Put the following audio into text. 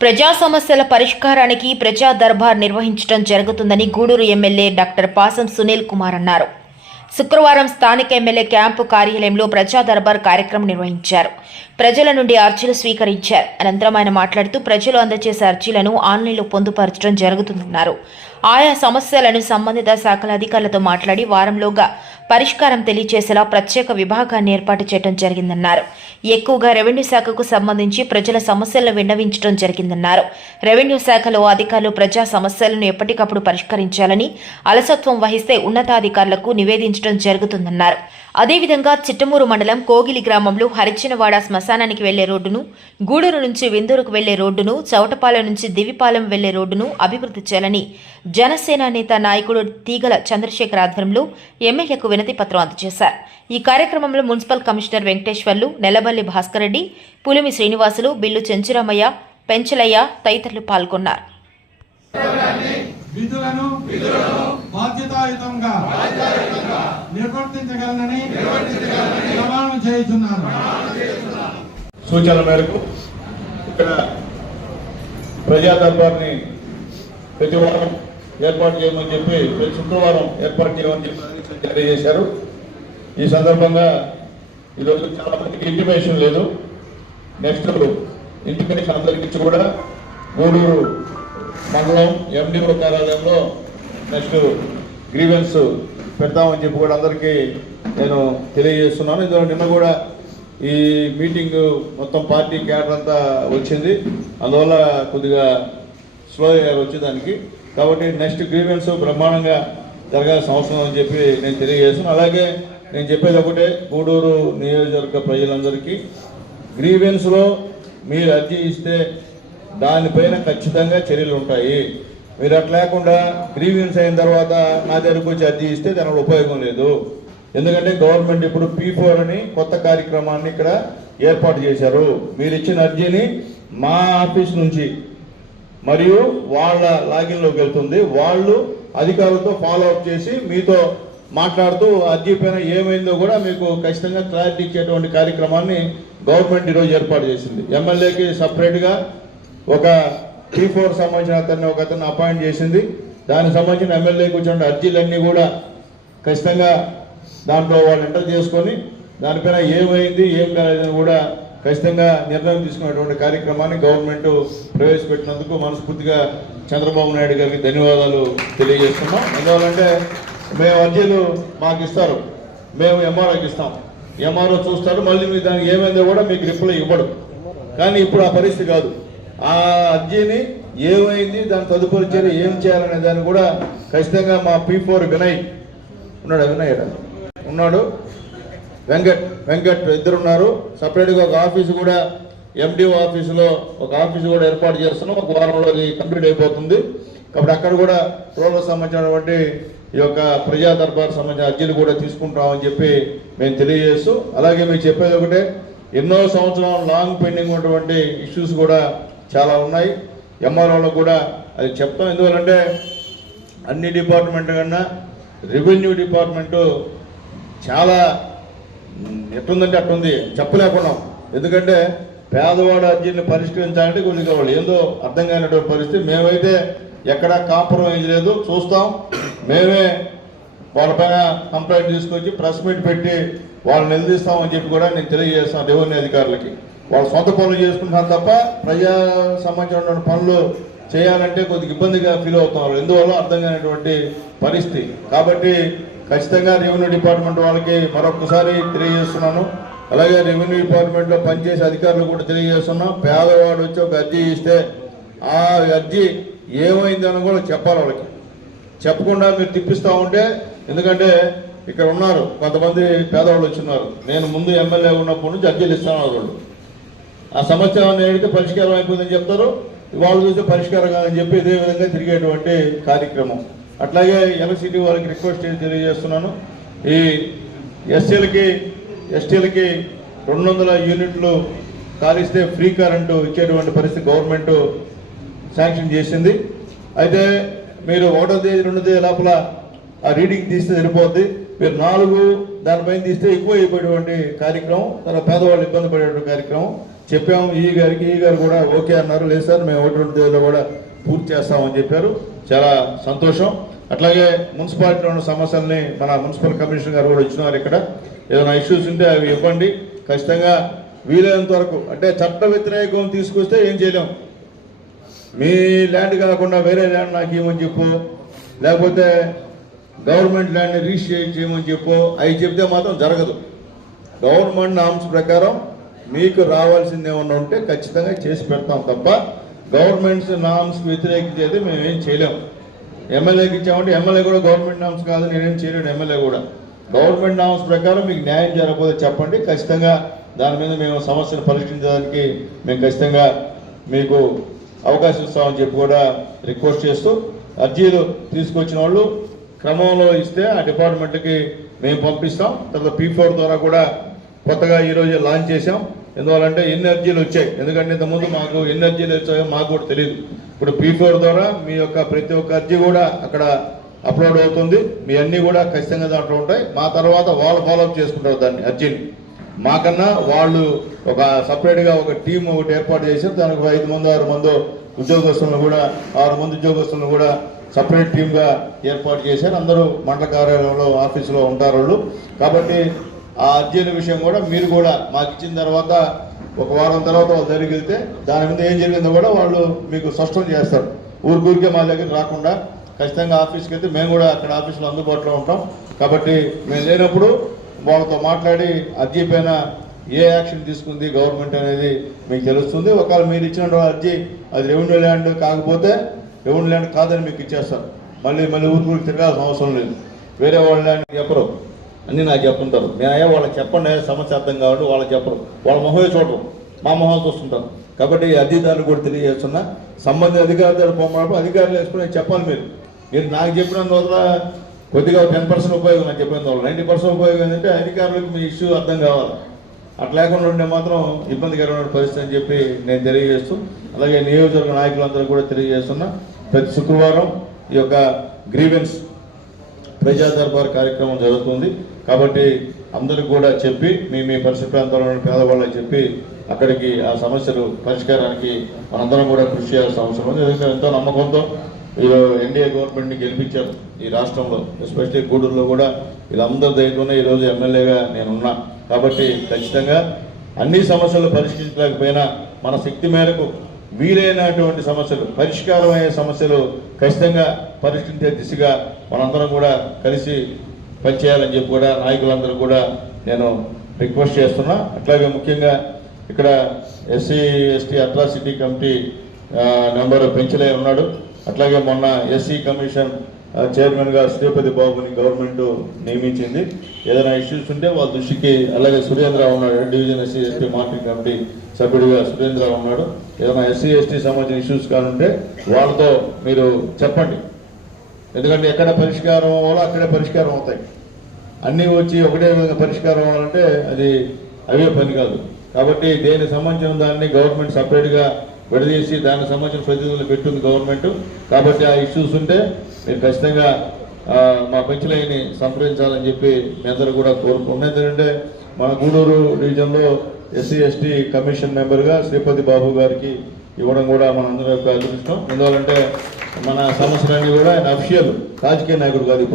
ప్రజా సమస్యల పరిష్కారానికి ప్రజా దర్బార్ నిర్వహించడం జరుగుతుందని గూడూరు ఎమ్మెల్యే డాక్టర్ పాసం సునీల్ కుమార్ అన్నారు. శుక్రవారం స్థానిక ఎమ్మెల్యే క్యాంపు కార్యాలయంలో ప్రజా దర్బార్ కార్యక్రమం నిర్వహించారు. ప్రజల నుండి అర్జీలు స్వీకరించారు. అనంతరం ఆయన మాట్లాడుతూ ప్రజలు అందజేసే అర్జీలను ఆన్లైన్లో పొందుపరచడం జరుగుతుందన్నారు. ఆయా సమస్యలను సంబంధిత శాఖల అధికారులతో మాట్లాడి వారంలోగా పరిష్కారం తెలియచేసేలా ప్రత్యేక విభాగాన్ని ఏర్పాటు చేయడం జరిగిందన్నారు. ఎక్కువగా రెవెన్యూ శాఖకు సంబంధించి ప్రజల సమస్యలను విన్నవించడం జరిగిందన్నారు. రెవెన్యూ శాఖలో అధికారులు ప్రజా సమస్యలను ఎప్పటికప్పుడు పరిష్కరించాలని అలసత్వం వహిస్తే ఉన్నతాధికారులకు నివేదించడం జరుగుతుందన్నారు. అదేవిధంగా చిట్టమూరు మండలం కోగిలి గ్రామంలో హరిచినవాడ శ్మశానానికి వెళ్ళే రోడ్డును గూడూరు నుంచి విందూరుకు వెళ్ళే రోడ్డును చౌటపాలెం నుంచి దివిపాలెం వెళ్ళే రోడ్డును అభివృద్ధి చేయాలని జనసేన నేత నాయకుడు తీగల చంద్రశేఖర్ ఆధ్వర్యంలో ఎమ్మెల్యేకు వినతి పత్రం అందజేశారు. ఈ కార్యక్రమంలో మున్సిపల్ కమిషనర్ వెంకటేశ్వర్లు నెలబల్లి భాస్కర్ రెడ్డి పులిమి శ్రీనివాసులు బిల్లు చెంచురామయ్య పెంచలయ్య తదితరులు పాల్గొన్నారు. విధులను బాధ్యతాయుతంగా నిర్వర్తించగలనని ప్రమాణం చేయుచున్నాను సూచనల మేరకు ఇక్కడ ప్రజా దర్బార్ని ప్రతి వారం ఏర్పాటు చేయమని చెప్పి ప్రతి శుక్రవారం ఏర్పాటు చేయమని చెప్పి జారీ చేశారు ఈ సందర్భంగా ఈరోజు చాలా మందికి ఇంటిమేషన్ లేదు. నెక్స్ట్ ఇంటిమేషన్ అందరికీ ఇచ్చి కూడా గూడూరు మండలం ఎండిఓ కార్యాలయంలో నెక్స్ట్ గ్రీవెన్స్ పెడతామని చెప్పి కూడా అందరికీ నేను తెలియజేస్తున్నాను. ఇందులో నిన్న కూడా ఈ మీటింగ్ మొత్తం పార్టీ క్యాడర్ అంతా వచ్చింది. అందువల్ల కొద్దిగా స్లో అయ్యారు వచ్చేదానికి. కాబట్టి నెక్స్ట్ గ్రీవెన్స్ బ్రహ్మాండంగా జరగాల్సిన అవసరం అని చెప్పి నేను తెలియజేస్తున్నాను. అలాగే నేను చెప్పేది ఒకటే గూడూరు నియోజకవర్గ ప్రజలందరికీ గ్రీవెన్స్లో మీరు అర్జీ ఇస్తే దానిపైన ఖచ్చితంగా చర్యలు ఉంటాయి. మీరు అట్లా లేకుండా గ్రీవెన్స్ అయిన తర్వాత నా దగ్గరకు వచ్చి అర్జీ ఇస్తే దానివల్ల ఉపయోగం లేదు. ఎందుకంటే గవర్నమెంట్ ఇప్పుడు పీ ఫోర్ అని కొత్త కార్యక్రమాన్ని ఇక్కడ ఏర్పాటు చేశారు. మీరు ఇచ్చిన అర్జీని మా ఆఫీస్ నుంచి మరియు వాళ్ళ లాగిన్లోకి వెళ్తుంది. వాళ్ళు అధికారులతో ఫాలో అప్ చేసి మీతో మాట్లాడుతూ అర్జీ పైన ఏమైందో కూడా మీకు ఖచ్చితంగా క్లారిటీ ఇచ్చేటువంటి కార్యక్రమాన్ని గవర్నమెంట్ ఈరోజు ఏర్పాటు చేసింది. ఎమ్మెల్యేకి సపరేట్గా ఒక టీ ఫోర్ సంబంధించిన అతన్ని ఒక అతన్ని అపాయింట్ చేసింది. దానికి సంబంధించిన ఎమ్మెల్యేకి వచ్చిన అర్జీలన్నీ కూడా ఖచ్చితంగా దాంట్లో వాళ్ళు ఎంటర్ చేసుకొని దానిపైన ఏమైంది ఏం కాలేదని కూడా ఖచ్చితంగా నిర్ణయం తీసుకున్నటువంటి కార్యక్రమాన్ని గవర్నమెంట్ ప్రవేశపెట్టినందుకు మనస్ఫూర్తిగా చంద్రబాబు నాయుడు గారికి ధన్యవాదాలు తెలియజేస్తున్నాం. ఎందువల్లంటే మేము అర్జీలు మాకు ఇస్తారు. మేము ఎంఆర్ఓకి ఇస్తాం. ఎంఆర్ఓ చూస్తారు. మళ్ళీ మీ దానికి ఏమైందో కూడా మీకు రిప్లై ఇవ్వడు. కానీ ఇప్పుడు ఆ పరిస్థితి కాదు. ఆ అర్జీని ఏమైంది దాని తదుపరి చర్య ఏం చేయాలనే దాన్ని కూడా ఖచ్చితంగా మా పీ ఫోర్ వినయ్. ఉన్నాడు? వినయ్ ఉన్నాడు. వెంకట్ వెంకట్ ఇద్దరు ఉన్నారు సపరేట్గా ఒక ఆఫీసు కూడా ఎండిఓ ఆఫీసులో ఒక ఆఫీసు కూడా ఏర్పాటు చేస్తున్నాం. ఒక వారంలో అది కంప్లీట్ అయిపోతుంది. కాబట్టి అక్కడ కూడా రోడ్లకు సంబంధించినటువంటి ఈ యొక్క ప్రజా దర్బార్ సంబంధించిన అర్జీలు కూడా తీసుకుంటామని చెప్పి మేము తెలియజేస్తూ అలాగే మీరు చెప్పేది ఒకటే ఎన్నో సంవత్సరం లాంగ్ పెండింగ్ ఉన్నటువంటి ఇష్యూస్ కూడా చాలా ఉన్నాయి. ఎంఆర్ఓలో కూడా అది చెప్తాం. ఎందువల్లంటే అన్ని డిపార్ట్మెంట్ కన్నా రెవెన్యూ డిపార్ట్మెంటు చాలా ఎట్టుందంటే అట్టుంది. చెప్పలేకున్నాం. ఎందుకంటే పేదవాడు అర్జీని పరిష్కరించాలంటే కొద్దిగా వాళ్ళు ఏందో అర్థం కానిటువంటి పరిస్థితి. మేమైతే ఎక్కడా కాంప్రమైజ్ లేదు. చూస్తాం. మేమే వాళ్ళపైన కంప్లైంట్ తీసుకొచ్చి ప్రెస్ మీట్ పెట్టి వాళ్ళని నిలదీస్తామని చెప్పి కూడా నేను తెలియజేస్తాను రెవెన్యూ అధికారులకి. వాళ్ళు సొంత పనులు చేసుకుంటున్నారు తప్ప ప్రజా సంబంధించిన పనులు చేయాలంటే కొద్దిగా ఇబ్బందిగా ఫీల్ అవుతున్నారు. ఎందువల్ల? అర్థం కానిటువంటి పరిస్థితి. కాబట్టి ఖచ్చితంగా రెవెన్యూ డిపార్ట్మెంట్ వాళ్ళకి మరొకసారి తెలియజేస్తున్నాను. అలాగే రెవెన్యూ డిపార్ట్మెంట్లో పనిచేసే అధికారులు కూడా తెలియజేస్తున్నాం. పేదవాడు వచ్చి ఒక అర్జీ ఇస్తే ఆ అర్జీ ఏమైందని కూడా చెప్పాలి వాళ్ళకి. చెప్పకుండా మీరు తిప్పిస్తూ ఉంటే ఎందుకంటే ఇక్కడ ఉన్నారు కొంతమంది పేదవాళ్ళు వచ్చిన్నారు నేను ముందు ఎమ్మెల్యే ఉన్నప్పటి నుంచి అర్జీలు ఇస్తాను వాళ్ళు. ఆ సమస్య ఏమైనా అడిగితే పరిష్కారం అయిపోయిందని చెప్తారు. వాళ్ళు చూస్తే పరిష్కారం కాదని చెప్పి ఇదే విధంగా తిరిగేటువంటి కార్యక్రమం. అట్లాగే ఎలక్ట్రిసిటీ వాళ్ళకి రిక్వెస్ట్ తెలియజేస్తున్నాను. ఈ ఎస్సీలకి ఎస్టీలకి రెండు వందల యూనిట్లు కాలిస్తే ఫ్రీ కరెంటు ఇచ్చేటువంటి పరిస్థితి గవర్నమెంట్ శాంక్షన్ చేసింది. అయితే మీరు ఒకటో తేదీ రెండో తేదీ లోపల ఆ రీడింగ్ తీస్తే సరిపోద్ది. మీరు నాలుగు దానిపైన తీస్తే ఎక్కువ అయిపోయేటువంటి కార్యక్రమం తర్వాత పేదవాళ్ళు ఇబ్బంది పడేటువంటి కార్యక్రమం. చెప్పాము ఈ గారికి ఈ గారు కూడా ఓకే అన్నారు. లేదు సార్ మేము ఒకటి రెండు తేదీలో కూడా పూర్తి చేస్తామని చెప్పారు. చాలా సంతోషం. అట్లాగే మున్సిపాలిటీలో ఉన్న సమస్యల్ని మన మున్సిపల్ కమిషనర్ గారు కూడా ఇచ్చినారు ఇక్కడ. ఏదైనా ఇష్యూస్ ఉంటే అవి ఇవ్వండి. ఖచ్చితంగా వీలైనంత వరకు అంటే చట్ట వ్యతిరేకం తీసుకొస్తే ఏం చేయలేం. మీ ల్యాండ్ కాకుండా వేరే ల్యాండ్ నాకు ఇవ్వమని చెప్పు. లేకపోతే గవర్నమెంట్ ల్యాండ్ని రిజిస్ట్రేట్ చేయమని చెప్పు. అవి చెప్తే మాత్రం జరగదు. గవర్నమెంట్ నామ్స్ ప్రకారం మీకు రావాల్సింది ఏమన్నా ఉంటే ఖచ్చితంగా చేసి పెడతాం తప్ప గవర్నమెంట్స్ నామ్స్ వ్యతిరేకించేది మేము ఏం చేయలేము ఎమ్మెల్యేకి ఇచ్చామంటే ఎమ్మెల్యే కూడా గవర్నమెంట్ నామ్స్ కాదు నేనేం చేయలేను ఎమ్మెల్యే కూడా. గవర్నమెంట్ నామ్స్ ప్రకారం మీకు న్యాయం జరగకపోతే చెప్పండి. ఖచ్చితంగా దాని మీద మేము సమస్యను పరిష్కరించడానికి మేము ఖచ్చితంగా మీకు అవకాశం ఇస్తామని చెప్పి కూడా రిక్వెస్ట్ చేస్తూ అర్జీలు తీసుకొచ్చిన వాళ్ళు క్రమంలో ఇస్తే ఆ డిపార్ట్మెంట్కి మేము పంపిస్తాం. తర్వాత పీ ఫోర్ ద్వారా కూడా కొత్తగా ఈరోజు లాంచ్ చేసాం ఎందువల్లంటే ఎన్ని అర్జీలు వచ్చాయి. ఎందుకంటే ఇంతకుముందు మాకు ఎన్ని అర్జీలు వచ్చాయో మాకు కూడా తెలియదు ఇప్పుడు పీ ఫోర్ ద్వారా మీ యొక్క ప్రతి ఒక్క అర్జీ కూడా అక్కడ అప్లోడ్ అవుతుంది. మీ అన్నీ కూడా ఖచ్చితంగా దాంట్లో ఉంటాయి. మా తర్వాత వాళ్ళు ఫాలోఅప్ చేసుకుంటారు దాన్ని అర్జీని. మాకన్నా వాళ్ళు ఒక సపరేట్గా ఒక టీం ఒకటి ఏర్పాటు చేసి దానికి ఐదు మంది ఆరు మంది ఉద్యోగస్తులను కూడా ఆరు మంది ఉద్యోగస్తులను కూడా సపరేట్ టీమ్గా ఏర్పాటు చేశారు. అందరూ మండల కార్యాలయంలో ఆఫీసులో ఉంటారు వాళ్ళు. కాబట్టి ఆ అర్జీల విషయం కూడా మీరు కూడా మాకు ఇచ్చిన తర్వాత ఒక వారం తర్వాత వాళ్ళు దగ్గరికి వెళ్తే దాని మీద ఏం జరిగిందో కూడా వాళ్ళు మీకు స్పష్టం చేస్తారు. ఊరికూరికే మా దగ్గర రాకుండా ఖచ్చితంగా ఆఫీస్కి వెళ్తే మేము కూడా అక్కడ ఆఫీస్లో అందుబాటులో ఉంటాం. కాబట్టి మేము లేనప్పుడు వాళ్ళతో మాట్లాడి అర్జీ పైన ఏ యాక్షన్ తీసుకుంది గవర్నమెంట్ అనేది మీకు తెలుస్తుంది. ఒకవేళ మీరు ఇచ్చిన అర్జీ అది రెవెన్యూ ల్యాండ్ కాకపోతే రెవెన్యూ ల్యాండ్ కాదని మీకు ఇచ్చేస్తారు. మళ్ళీ మళ్ళీ ఊరికి తిరగాల్సిన అవసరం లేదు. వేరే వాళ్ళ ల్యాండ్ చెప్పరు. అన్నీ నాకు చెప్తుంటారు. నేను అయ్యా వాళ్ళకి చెప్పండి సమస్య అర్థం కాబట్టి వాళ్ళకి చెప్పరు. వాళ్ళ మొహమే చూడరు. మా మొహం చూస్తుంటారు. కాబట్టి అధికారులు కూడా తెలియజేస్తున్నా. సంబంధిత అధికారులు పొమ్మన్నప్పుడు అధికారులు వేసుకుని చెప్పాలి మీరు. మీరు నాకు చెప్పినందువల్ల కొద్దిగా టెన్ పర్సెంట్ ఉపయోగం నాకు చెప్పినందువల్ల. నైంటీ పర్సెంట్ ఉపయోగం ఏంటంటే అధికారులకు మీ ఇష్యూ అర్థం కావాలి. అట్లా లేకుండా ఉంటే మాత్రం ఇబ్బందికరమైన పరిస్థితి అని చెప్పి నేను తెలియజేస్తూ అలాగే నియోజకవర్గ నాయకులందరూ కూడా తెలియజేస్తున్నా. ప్రతి శుక్రవారం ఈ యొక్క గ్రీవెన్స్ ప్రజా దర్బార్ కార్యక్రమం జరుగుతుంది. కాబట్టి అందరికి కూడా చెప్పి మీ మీ పరిసర ప్రాంతంలో ఉన్న పేదవాళ్ళకి చెప్పి అక్కడికి ఆ సమస్యలు పరిష్కారానికి మనందరం కూడా కృషి చేయాల్సిన అవసరం ఉంది. ఎందుకంటే ఎంతో నమ్మకంతో వీళ్ళు ఎన్డీఏ గవర్నమెంట్ని గెలిపించారు ఈ రాష్ట్రంలో. ఎస్పెషల్లీ గూడూరులో కూడా వీళ్ళందరి దగ్గరనే ఈరోజు ఎమ్మెల్యేగా నేనున్నా. కాబట్టి ఖచ్చితంగా అన్ని సమస్యలు పరిష్కరించలేకపోయినా మన శక్తి మేరకు వీలైనటువంటి సమస్యలు పరిష్కారమయ్యే సమస్యలు ఖచ్చితంగా పరిష్కరించే దిశగా మనందరం కూడా కలిసి పనిచేయాలని చెప్పి కూడా నాయకులందరూ కూడా నేను రిక్వెస్ట్ చేస్తున్నా. అట్లాగే ముఖ్యంగా ఇక్కడ SC ST atrocity committee number పెంచలే ఉన్నాడు. అట్లాగే మొన్న ఎస్సీ కమిషన్ చైర్మన్గా శ్రీపతి బాబుని గవర్నమెంట్ నియమించింది. ఏదైనా ఇష్యూస్ ఉంటే వాళ్ళ దృష్టికి అలాగే సురేంద్ర ఉన్నాడు division SC ST marketing committee సభ్యుడిగా సురేంద్ర ఉన్నాడు. ఏదైనా ఎస్సీ ఎస్టీ సంబంధించిన ఇష్యూస్ కానుంటే వాళ్ళతో మీరు చెప్పండి. ఎందుకంటే ఎక్కడ పరిష్కారం అవ్వాలో అక్కడే పరిష్కారం అవుతాయి. అన్నీ వచ్చి ఒకటే విధంగా పరిష్కారం అవ్వాలంటే అది అవే పని కాదు. కాబట్టి దేనికి సంబంధించిన దాన్ని గవర్నమెంట్ సపరేట్గా విడదీసి దానికి సంబంధించిన ప్రతినిధులు పెట్టింది గవర్నమెంట్. కాబట్టి ఆ ఇష్యూస్ ఉంటే మీరు ఖచ్చితంగా మా పెంచులైని సంప్రదించాలని చెప్పి మీ అందరూ కూడా కోరుకుంటున్నాం. ఎందుకంటే మన గూడూరు డివిజన్లో ఎస్సీ ఎస్టీ కమిషన్ మెంబర్గా శ్రీపతి బాబు గారికి ఇవ్వడం కూడా మనందరం యొక్క అదృష్టం. ఎందువల్లంటే మన సమస్యలన్నీ కూడా ఆయన అఫిషియల్ రాజకీయ నాయకుడు కాదు